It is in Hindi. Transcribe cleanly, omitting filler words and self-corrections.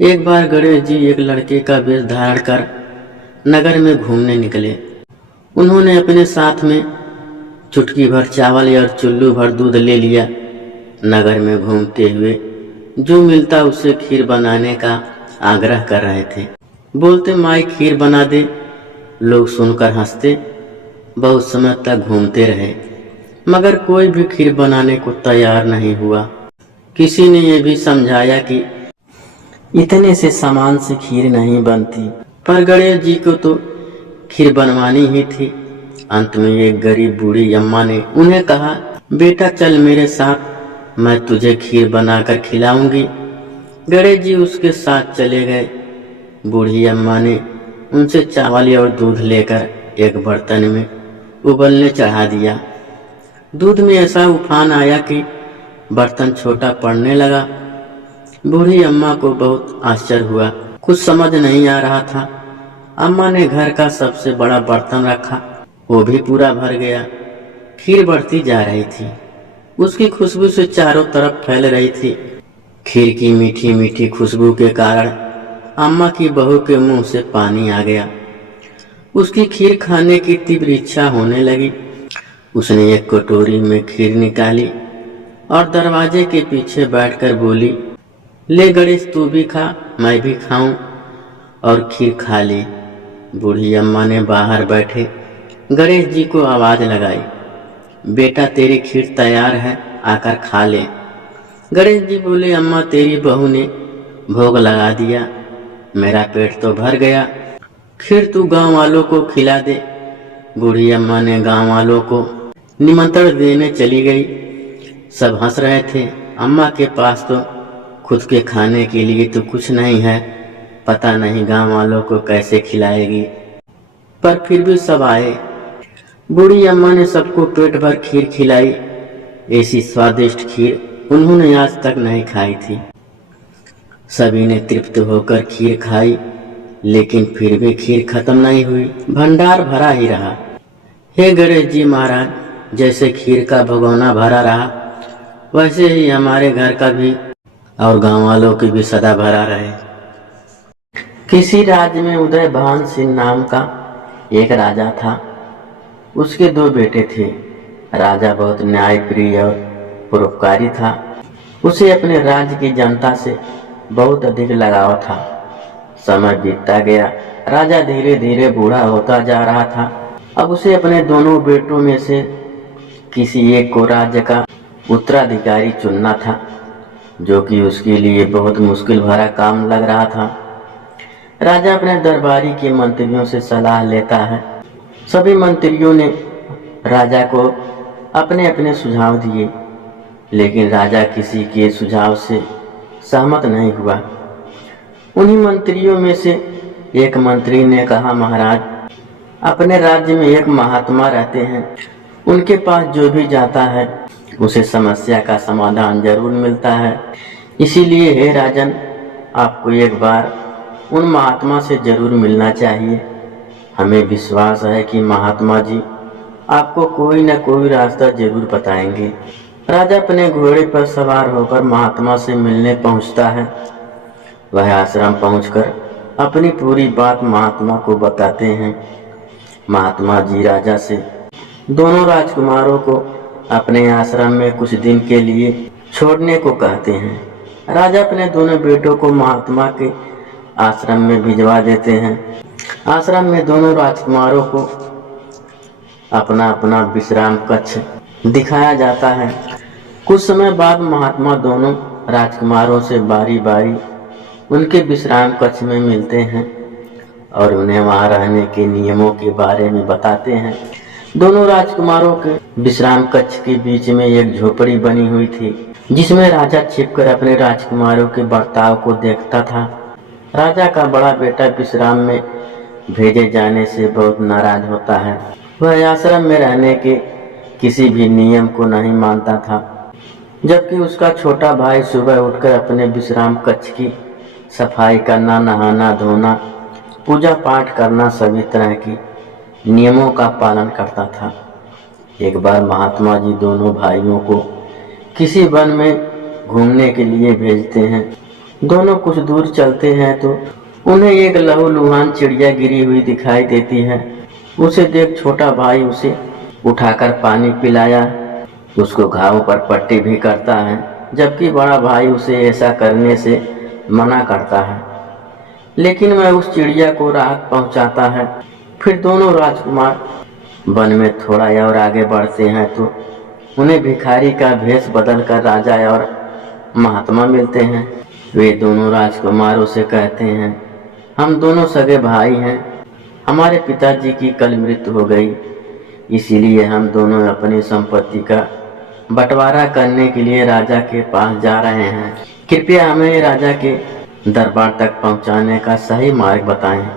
एक बार गणेश जी एक लड़के का वेश धारण कर नगर में घूमने निकले। उन्होंने अपने साथ में चुटकी भर चावल और चुल्लू भर दूध ले लिया। नगर में घूमते हुए जो मिलता उससे खीर बनाने का आग्रह कर रहे थे। बोलते, माई खीर बना दे। लोग सुनकर हंसते। बहुत समय तक घूमते रहे मगर कोई भी खीर बनाने को तैयार नहीं हुआ। किसी ने यह भी समझाया कि इतने से सामान से खीर नहीं बनती, पर गणेश जी को तो खीर बनवानी ही थी। अंत में एक गरीब बूढ़ी अम्मा ने उन्हें कहा, बेटा चल मेरे साथ, मैं तुझे खीर बनाकर खिलाऊंगी। गणेश जी उसके साथ चले गए। बूढ़ी अम्मा ने उनसे चावल और दूध लेकर एक बर्तन में उबलने चढ़ा दिया। दूध में ऐसा उफान आया कि बर्तन छोटा पड़ने लगा। बूढ़ी अम्मा को बहुत आश्चर्य हुआ, कुछ समझ नहीं आ रहा था। अम्मा ने घर का सबसे बड़ा बर्तन रखा, वो भी पूरा भर गया। खीर बढ़ती जा रही थी, उसकी खुशबू से चारों तरफ फैल रही थी। खीर की मीठी मीठी खुशबू के कारण अम्मा की बहू के मुंह से पानी आ गया। उसकी खीर खाने की तीव्र इच्छा होने लगी। उसने एक कटोरी में खीर निकाली और दरवाजे के पीछे बैठकर बोली, ले गणेश तू भी खा, मैं भी खाऊं। और खीर खा ली। बूढ़ी अम्मा ने बाहर बैठे गणेश जी को आवाज लगाई, बेटा तेरी खीर तैयार है, आकर खा ले। गणेश जी बोले, अम्मा तेरी बहू ने भोग लगा दिया, मेरा पेट तो भर गया, खीर तू गांव वालों को खिला दे। बूढ़ी अम्मा ने गांव वालों को निमंत्रण देने चली गई। सब हंस रहे थे। अम्मा के पास तो खुद के खाने के लिए तो कुछ नहीं है, पता नहीं गांव वालों को कैसे खिलाएगी। पर फिर भी सब आए। बूढ़ी अम्मा ने सबको पेट भर खीर खिलाई। ऐसी स्वादिष्ट खीर उन्होंने आज तक नहीं खाई थी। सभी ने तृप्त होकर खीर खाई, लेकिन फिर भी खीर खत्म नहीं हुई, भंडार भरा ही रहा। हे गणेश जी महाराज, जैसे खीर का भगोना भरा रहा, वैसे ही हमारे घर का भी और गांव वालों की भी सदा भरा रहे। किसी राज्य में उदय भान सिंह नाम का एक राजा था। उसके दो बेटे थे। राजा बहुत न्यायप्रिय और परोपकारी था। उसे अपने राज्य की जनता से बहुत अधिक लगाव था। समय बीतता गया। राजा धीरे धीरे बूढ़ा होता जा रहा था। अब उसे अपने दोनों बेटों में से किसी एक को राज्य का उत्तराधिकारी चुनना था, जो कि उसके लिए बहुत मुश्किल भरा काम लग रहा था। राजा अपने दरबारी के मंत्रियों से सलाह लेता है। सभी मंत्रियों ने राजा को अपने अपने सुझाव दिए, लेकिन राजा किसी के सुझाव से सहमत नहीं हुआ। उन्हीं मंत्रियों में से एक मंत्री ने कहा, महाराज, अपने राज्य में एक महात्मा रहते हैं, उनके पास जो भी जाता है उसे समस्या का समाधान जरूर मिलता है। इसीलिए हे राजन, आपको एक बार उन महात्मा से जरूर मिलना चाहिए। हमें विश्वास है कि महात्मा जी आपको कोई न कोई रास्ता जरूर बताएंगे। राजा अपने घोड़े पर सवार होकर महात्मा से मिलने पहुंचता है। वह आश्रम पहुंचकर अपनी पूरी बात महात्मा को बताते हैं। महात्मा जी राजा से दोनों राजकुमारों को अपने आश्रम में कुछ दिन के लिए छोड़ने को कहते हैं। राजा अपने दोनों बेटों को महात्मा के आश्रम में भिजवा देते हैं। आश्रम में दोनों राजकुमारों को अपना अपना विश्राम कक्ष दिखाया जाता है। कुछ समय बाद महात्मा दोनों राजकुमारों से बारी बारी उनके विश्राम कक्ष में मिलते हैं और उन्हें वहां रहने के नियमों के बारे में बताते हैं। दोनों राजकुमारों के विश्राम कक्ष के बीच में एक झोपड़ी बनी हुई थी, जिसमें राजा छिपकर अपने राजकुमारों के बर्ताव को देखता था। राजा का बड़ा बेटा विश्राम में भेजे जाने से बहुत नाराज होता है। वह आश्रम में रहने के किसी भी नियम को नहीं मानता था, जबकि उसका छोटा भाई सुबह उठकर अपने विश्राम कक्ष की सफाई करना, नहाना धोना, पूजा पाठ करना, सभी तरह की नियमों का पालन करता था। एक बार महात्मा जी दोनों भाइयों को किसी वन में घूमने के लिए भेजते हैं। दोनों कुछ दूर चलते हैं तो उन्हें एक लहूलुहान चिड़िया गिरी हुई दिखाई देती है। उसे देख छोटा भाई उसे उठाकर पानी पिलाया, उसको घाव पर पट्टी भी करता है, जबकि बड़ा भाई उसे ऐसा करने से मना करता है। लेकिन वह उस चिड़िया को राहत पहुंचाता है। फिर दोनों राजकुमार वन में थोड़ा और आगे बढ़ते हैं तो उन्हें भिखारी का भेष बदलकर राजा और महात्मा मिलते हैं। वे दोनों राजकुमार उसे कहते हैं, हम दोनों सगे भाई हैं, हमारे पिताजी की कल मृत्यु हो गई, इसीलिए हम दोनों अपनी संपत्ति का बंटवारा करने के लिए राजा के पास जा रहे हैं। कृपया हमें राजा के दरबार तक पहुंचाने का सही मार्ग बताएं।